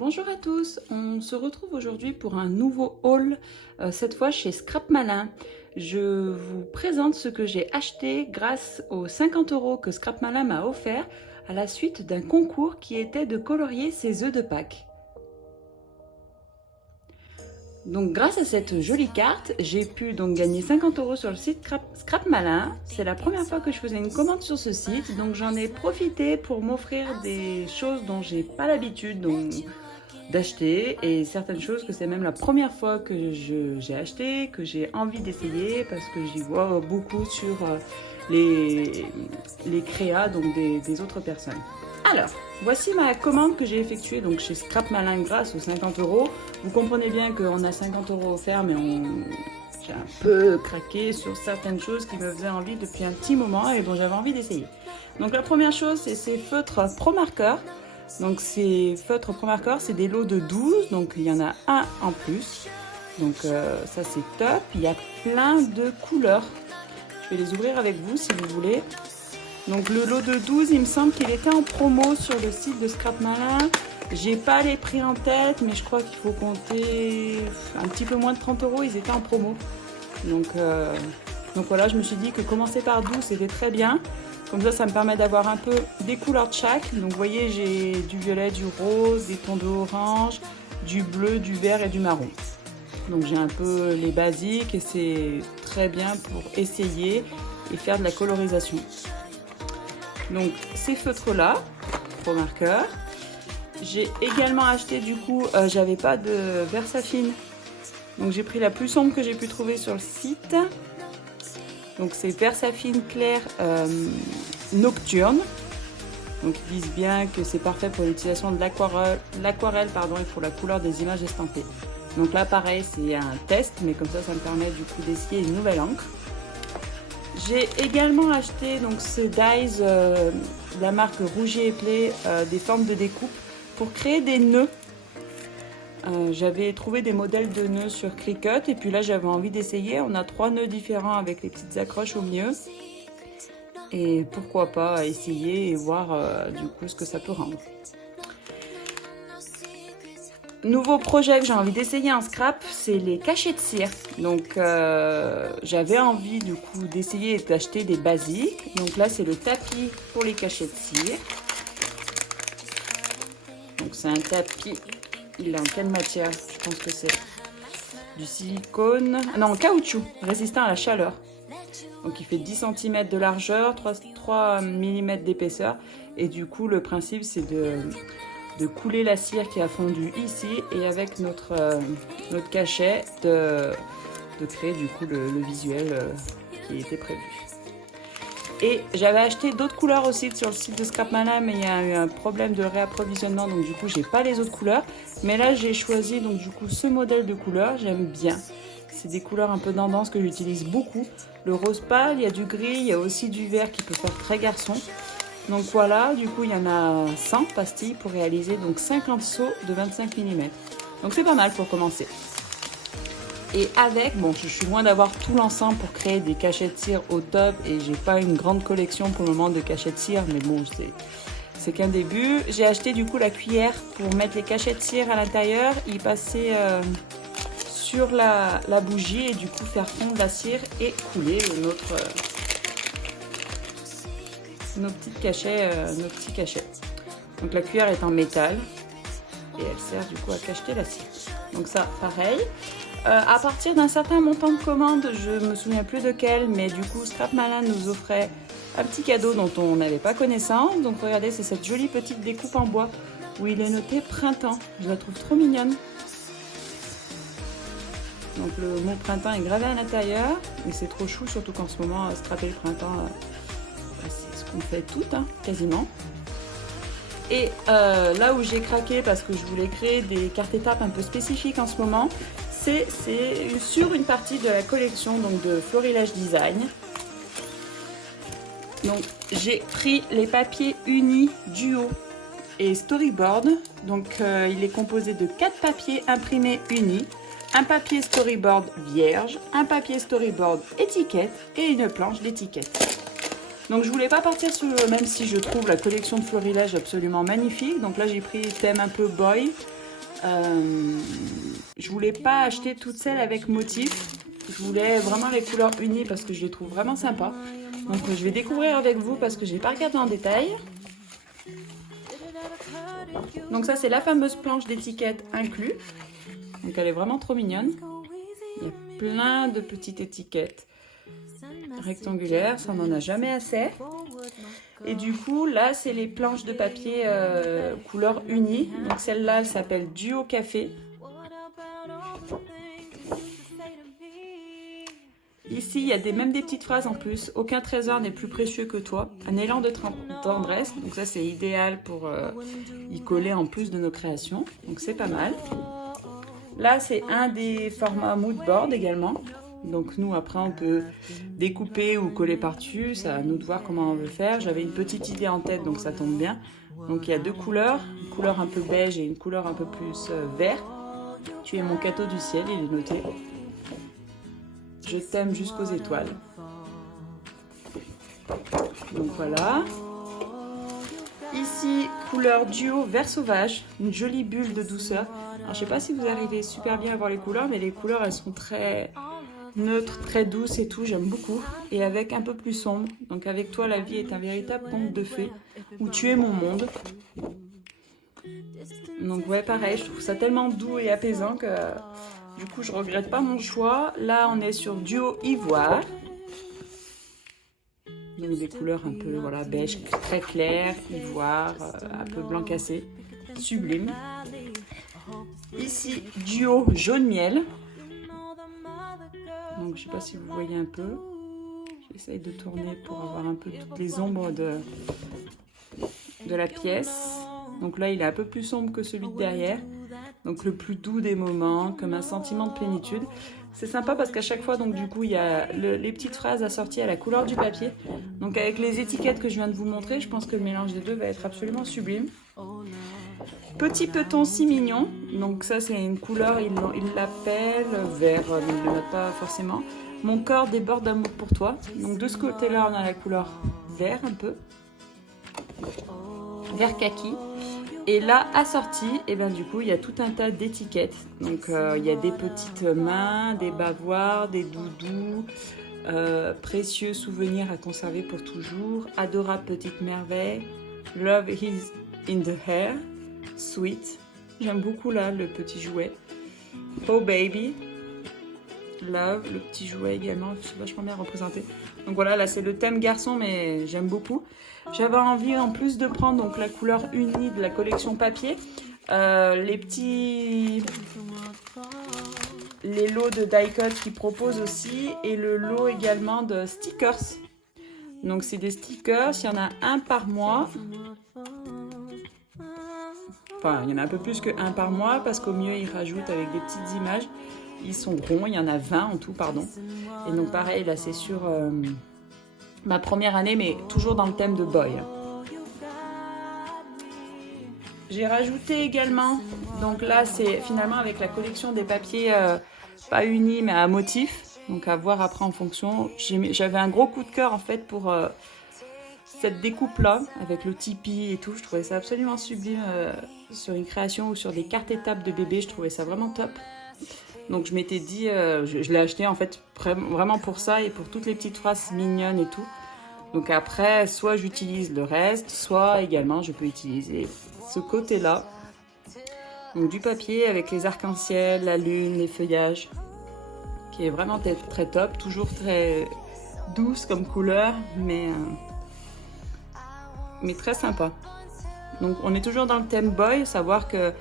Bonjour à tous, on se retrouve aujourd'hui pour un nouveau haul, cette fois chez Scrap Malin. Je vous présente ce que j'ai acheté grâce aux 50 € que Scrap Malin m'a offert à la suite d'un concours qui était de colorier ses œufs de Pâques. Donc grâce à cette jolie carte, j'ai pu donc gagner 50 € sur le site Scrap Malin. C'est la première fois que je faisais une commande sur ce site, donc j'en ai profité pour m'offrir des choses dont j'ai pas l'habitude d'acheter, et certaines choses que c'est même la première fois que j'ai acheté, que j'ai envie d'essayer parce que j'y vois beaucoup sur les créas donc des autres personnes. Alors, voici ma commande que j'ai effectuée donc chez Scrap Malin grâce aux 50 €. Vous comprenez bien qu'on a 50 € offerts, mais j'ai un peu craqué sur certaines choses qui me faisaient envie depuis un petit moment et dont j'avais envie d'essayer. Donc la première chose, c'est ces feutres Pro Marker. Donc ces feutres Pro Marker, c'est des lots de 12, donc il y en a un en plus. Donc ça c'est top, il y a plein de couleurs. Je vais les ouvrir avec vous si vous voulez. Donc le lot de 12, il me semble qu'il était en promo sur le site de Scrap Malin. J'ai pas les prix en tête, mais je crois qu'il faut compter un petit peu moins de 30 €, ils étaient en promo. Donc voilà, je me suis dit que commencer par 12, c'était très bien. Comme ça me permet d'avoir un peu des couleurs de chaque. Donc vous voyez, j'ai du violet, du rose, des tons d'orange, du bleu, du vert et du marron. Donc j'ai un peu les basiques et c'est très bien pour essayer et faire de la colorisation. Donc ces feutres là, Pro Marker. J'ai également acheté du coup, j'avais pas de Versafine. Donc j'ai pris la plus sombre que j'ai pu trouver sur le site. Donc c'est Versafine clair nocturne. Donc ils disent bien que c'est parfait pour l'utilisation de l'aquarelle et pour la couleur des images estampées. Donc là pareil, c'est un test, mais comme ça me permet du coup d'essayer une nouvelle encre. J'ai également acheté donc ce dies de la marque Rougier et Play, des formes de découpe pour créer des nœuds. J'avais trouvé des modèles de nœuds sur Cricut et puis là j'avais envie d'essayer. On a 3 nœuds différents avec les petites accroches au milieu. Et pourquoi pas essayer et voir du coup ce que ça peut rendre. Nouveau projet que j'ai envie d'essayer en scrap, c'est les cachets de cire. Donc j'avais envie du coup d'essayer et d'acheter des basiques. Donc là c'est le tapis pour les cachets de cire. Donc c'est un tapis, il est en quelle matière? Je pense que c'est du silicone, non, en caoutchouc, résistant à la chaleur. Donc il fait 10 cm de largeur, 3 mm d'épaisseur. Et du coup le principe c'est de couler la cire qui a fondu ici et avec notre cachet de créer du coup le visuel qui était prévu. Et j'avais acheté d'autres couleurs aussi sur le site de Scrap Malin, mais il y a eu un problème de réapprovisionnement, donc du coup j'ai pas les autres couleurs. Mais là j'ai choisi donc du coup ce modèle de couleur, j'aime bien. C'est des couleurs un peu tendance que j'utilise beaucoup. Le rose pâle, il y a du gris, il y a aussi du vert qui peut faire très garçon. Donc voilà, du coup il y en a 100 pastilles pour réaliser donc 50 seaux de 25 mm. Donc c'est pas mal pour commencer. Et avec, bon je suis loin d'avoir tout l'ensemble pour créer des cachets de cire au top et j'ai pas une grande collection pour le moment de cachets de cire, mais bon c'est qu'un début. J'ai acheté du coup la cuillère pour mettre les cachets de cire à l'intérieur, y passer sur la bougie et du coup faire fondre la cire et couler nos petits cachets. Donc la cuillère est en métal et elle sert du coup à cacheter la cire. Donc ça pareil. À partir d'un certain montant de commande, je me souviens plus de quel, mais du coup Scrap Malin nous offrait un petit cadeau dont on n'avait pas connaissance. Donc regardez, c'est cette jolie petite découpe en bois où il est noté printemps. Je la trouve trop mignonne. Donc le mot printemps est gravé à l'intérieur et c'est trop chou, surtout qu'en ce moment scraper le printemps c'est ce qu'on fait toutes quasiment. Et là où j'ai craqué parce que je voulais créer des cartes étapes un peu spécifiques en ce moment, c'est sur une partie de la collection donc de Florilège Design. Donc j'ai pris les papiers unis duo et storyboard. Donc il est composé de 4 papiers imprimés unis, un papier storyboard vierge, un papier storyboard étiquette et une planche d'étiquette. Donc je voulais pas partir sur, même si je trouve la collection de Florilège absolument magnifique. Donc là j'ai pris thème un peu boy, Je voulais pas acheter toutes celles avec motif. Je voulais vraiment les couleurs unies parce que je les trouve vraiment sympas. Donc je vais découvrir avec vous parce que je n'ai pas regardé en détail. Donc ça c'est la fameuse planche d'étiquette inclus. Donc elle est vraiment trop mignonne. Il y a plein de petites étiquettes rectangulaires, ça on n'en a jamais assez. Et du coup là c'est les planches de papier couleur unie. Donc celle-là elle s'appelle Duo Café. Ici, il y a même des petites phrases en plus. Aucun trésor n'est plus précieux que toi. Un élan de tendresse. Donc ça, c'est idéal pour y coller en plus de nos créations. Donc c'est pas mal. Là, c'est un des formats mood board également. Donc nous, après, on peut découper ou coller par-dessus. C'est à nous de voir comment on veut faire. J'avais une petite idée en tête, donc ça tombe bien. Donc il y a deux couleurs. Une couleur un peu beige et une couleur un peu plus vert. Tu es mon cadeau du ciel, il est noté. Je t'aime jusqu'aux étoiles. Donc voilà. Ici, couleur duo vert sauvage. Une jolie bulle de douceur. Alors, je ne sais pas si vous arrivez super bien à voir les couleurs, mais les couleurs, elles sont très neutres, très douces et tout. J'aime beaucoup. Et avec un peu plus sombre. Donc avec toi, la vie est un véritable conte de fées. Où tu es mon monde. Donc ouais, pareil, je trouve ça tellement doux et apaisant que... Du coup, je regrette pas mon choix. Là, on est sur duo ivoire. Donc des couleurs un peu voilà, beige très clair, ivoire, un peu blanc cassé. Sublime. Ici, duo jaune miel. Donc je sais pas si vous voyez un peu. J'essaye de tourner pour avoir un peu toutes les ombres de la pièce. Donc là, il est un peu plus sombre que celui de derrière. Donc le plus doux des moments, comme un sentiment de plénitude. C'est sympa parce qu'à chaque fois, donc du coup, il y a les petites phrases assorties à la couleur du papier. Donc avec les étiquettes que je viens de vous montrer, je pense que le mélange des deux va être absolument sublime. Petit peton si mignon. Donc ça, c'est une couleur, il l'appelle vert, mais il ne le note pas forcément. Mon corps déborde d'amour pour toi. Donc de ce côté-là, on a la couleur vert un peu. Vert kaki. Et là, assorti, et ben du coup, il y a tout un tas d'étiquettes. Donc, il y a des petites mains, des bavoirs, des doudous, précieux souvenirs à conserver pour toujours, adorable petite merveille, love is in the air, sweet. J'aime beaucoup là le petit jouet. Oh baby, love, le petit jouet également, c'est vachement bien représenté. Donc voilà, là c'est le thème garçon, mais j'aime beaucoup. J'avais envie en plus de prendre donc la couleur unie de la collection papier, les lots de die-cut qu'ils proposent aussi et le lot également de stickers. Donc c'est des stickers, il y en a un par mois. Enfin, il y en a un peu plus que un par mois parce qu'au mieux ils rajoutent avec des petites images. Ils sont ronds, il y en a 20 en tout, pardon. Et donc pareil, là c'est sur ma première année, mais toujours dans le thème de boy. J'ai rajouté également, donc là c'est finalement avec la collection des papiers pas unis mais à motifs, donc à voir après en fonction. J'avais un gros coup de cœur en fait pour cette découpe là, avec le tipi et tout, je trouvais ça absolument sublime sur une création ou sur des cartes étapes de bébé, je trouvais ça vraiment top. Donc je m'étais dit, je l'ai acheté en fait vraiment pour ça et pour toutes les petites phrases mignonnes et tout. Donc après, soit j'utilise le reste, soit également je peux utiliser ce côté-là. Donc du papier avec les arcs-en-ciel, la lune, les feuillages, qui est vraiment très top, toujours très douce comme couleur, mais très sympa. Donc on est toujours dans le thème boy, savoir que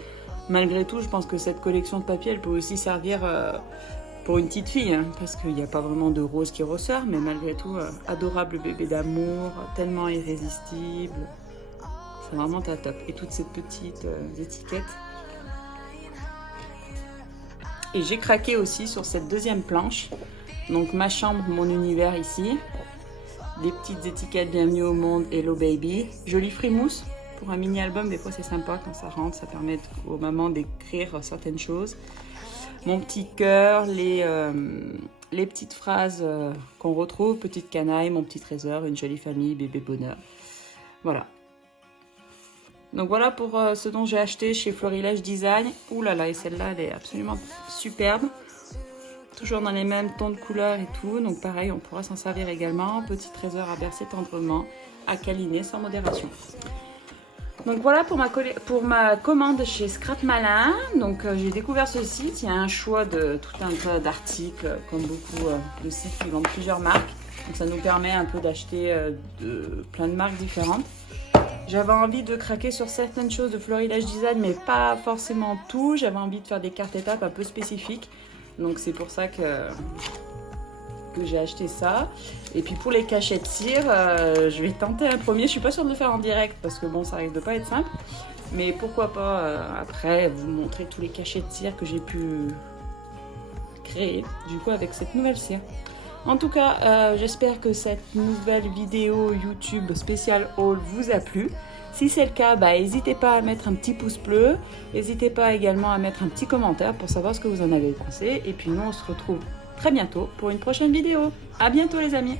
malgré tout, je pense que cette collection de papier, elle peut aussi servir pour une petite fille, hein, parce qu'il n'y a pas vraiment de rose qui ressort, mais malgré tout, adorable bébé d'amour, tellement irrésistible. C'est vraiment top. Et toutes ces petites étiquettes. Et j'ai craqué aussi sur cette deuxième planche. Donc ma chambre, mon univers ici. Des petites étiquettes, bienvenue au monde, hello baby. Jolie frimousse. Pour un mini-album, des fois c'est sympa quand ça rentre, ça permet aux mamans d'écrire certaines choses. Mon petit cœur, les petites phrases qu'on retrouve, petite canaille, mon petit trésor, une jolie famille, bébé bonheur. Voilà. Donc voilà pour ce dont j'ai acheté chez Florilège Design. Ouh là là, et celle-là, elle est absolument superbe. Toujours dans les mêmes tons de couleurs et tout. Donc pareil, on pourra s'en servir également. Petit trésor à bercer tendrement, à câliner sans modération. Donc voilà pour ma commande chez Scrap Malin. Donc j'ai découvert ce site. Il y a un choix de tout un tas d'articles, comme beaucoup de sites qui vendent plusieurs marques. Donc ça nous permet un peu d'acheter plein de marques différentes. J'avais envie de craquer sur certaines choses de Florilège Design, mais pas forcément tout. J'avais envie de faire des cartes étapes un peu spécifiques. Donc c'est pour ça que j'ai acheté ça. Et puis pour les cachets de cire, je vais tenter un premier. Je suis pas sûre de le faire en direct parce que bon, ça risque de pas être simple. Mais pourquoi pas après vous montrer tous les cachets de cire que j'ai pu créer du coup avec cette nouvelle cire. En tout cas, j'espère que cette nouvelle vidéo YouTube spéciale haul vous a plu. Si c'est le cas, n'hésitez pas à mettre un petit pouce bleu. N'hésitez pas également à mettre un petit commentaire pour savoir ce que vous en avez pensé. Et puis nous, on se retrouve très bientôt pour une prochaine vidéo. À bientôt les amis!